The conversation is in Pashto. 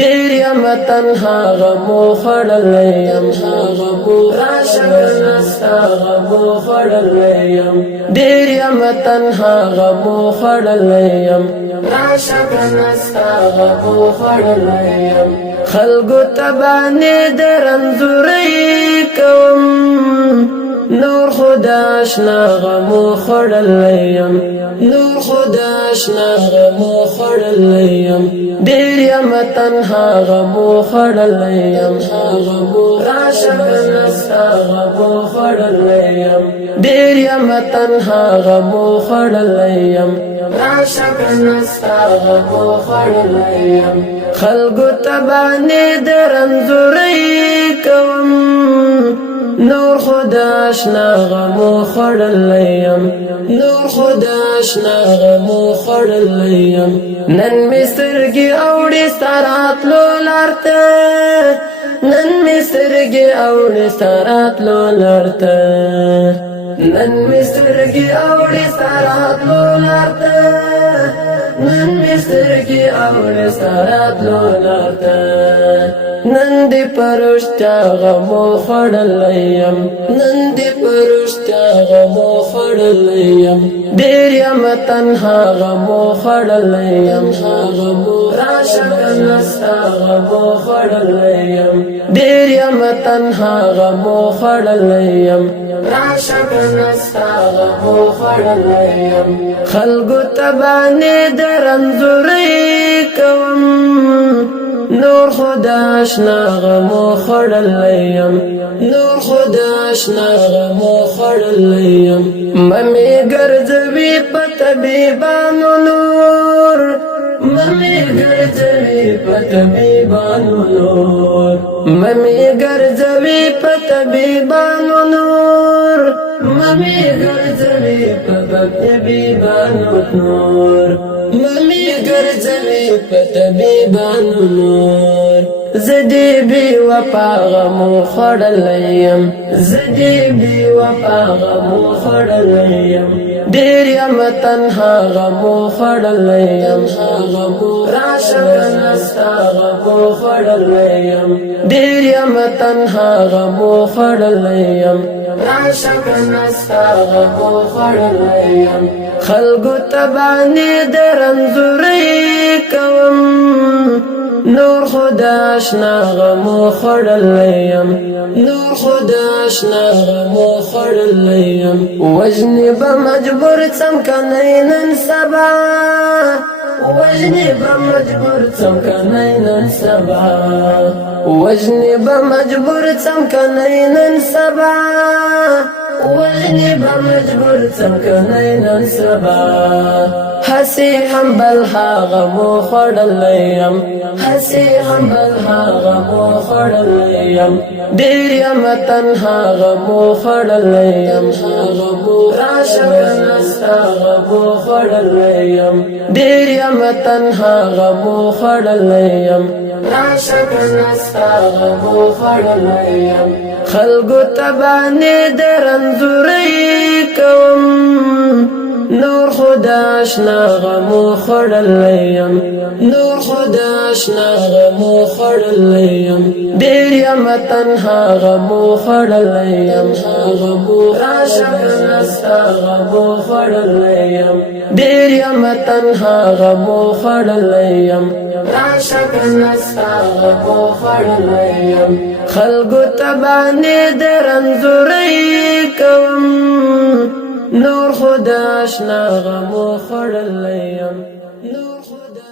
ډیر یم تنها غمو خړلې یم راشه نستا غمو خړلې یم ډیر یم تنها غمو خړلې یم راشه نستا غمو خړلې یم خلګو تبانه درنزوري کوم نور خدا آشنا غمو خړلې یم نور خدا آشنا غمو خړلې یم ډیر یم تنها غمو خړلې یم راشه نستا غمو خړلې یم ډیر یم تنها غمو خړلې یم راشه نستا غمو خړلې یم خلګو تبانه درنزوري کوم نور خدا آشنا غمو خړلې یم نور خدا آشنا غمو خړلې یم نن می سترګې اوړې ستاراتلو لارته نن می سترګې اوړې ستاراتلو لارته نن می سترګې اوړې ستاراتلو لارته نن می سترګې اوړې ستاراتلو لارته نن دې پرشتیا غمو خړلې یم نن دې پرشتیا غمو خړلې یم ډیر یم تنها غمو خړلې یم راشه نستا غمو خړلې یم ډیر یم تنها غمو خړلې یم راشه نستا غمو خړلې یم خلګو تبانه درنزوري کوم نور خدا آشنا غمو خړلې یم نور خدا آشنا غمو خړلې یم ممی ګرځوي په طبيبانو نور ممی ګرځوي په طبيبانو نور ممی ګرځوي په طبيبانو نور ممی ګرځوي په طبيبانو نور ممی ګرځوي په طبيبانو نور زدي بي وفا غمو خړلې یم زدي بي وفا غمو خړلې یم ډیر یم تنها غمو خړلې یم راشه نستا غمو خړلې یم ډیر یم تنها غمو خړلې یم راشه نستا غمو خړلې یم خلګو تبانه درنزوري کوم نور خدا آشنا غمو خړلې یم نور خدا آشنا غمو خړلې یم وجنی به مجبور څم کنه نن سبا وجنی به مجبور څم کنه نن سبا وجنی به مجبور څم کنه نن سبا وجنی به مجبور څم کنه نن سبا حسی هم بل غمو خړلې یم حسی هم بل غمو خړلې یم ډیر یم تنها غمو خړلې یم راشه نستا غمو خړلې یم ډیر یم تنها غمو خړلې یم راشه نستا غمو خړلې یم خلګو تبانه درنزوري کوم نور خدا آشنا غمو خړلې یم نور خدا آشنا غمو خړلې یم ډیر یم تنها غمو خړلې یم راشه نستا غمو خړلې یم ډیر یم تنها غمو خړلې یم راشه نستا غمو خړلې یم خلګو تبانه درنزوري کوم نور خدا آشنا غمو خړلې یم نور خدا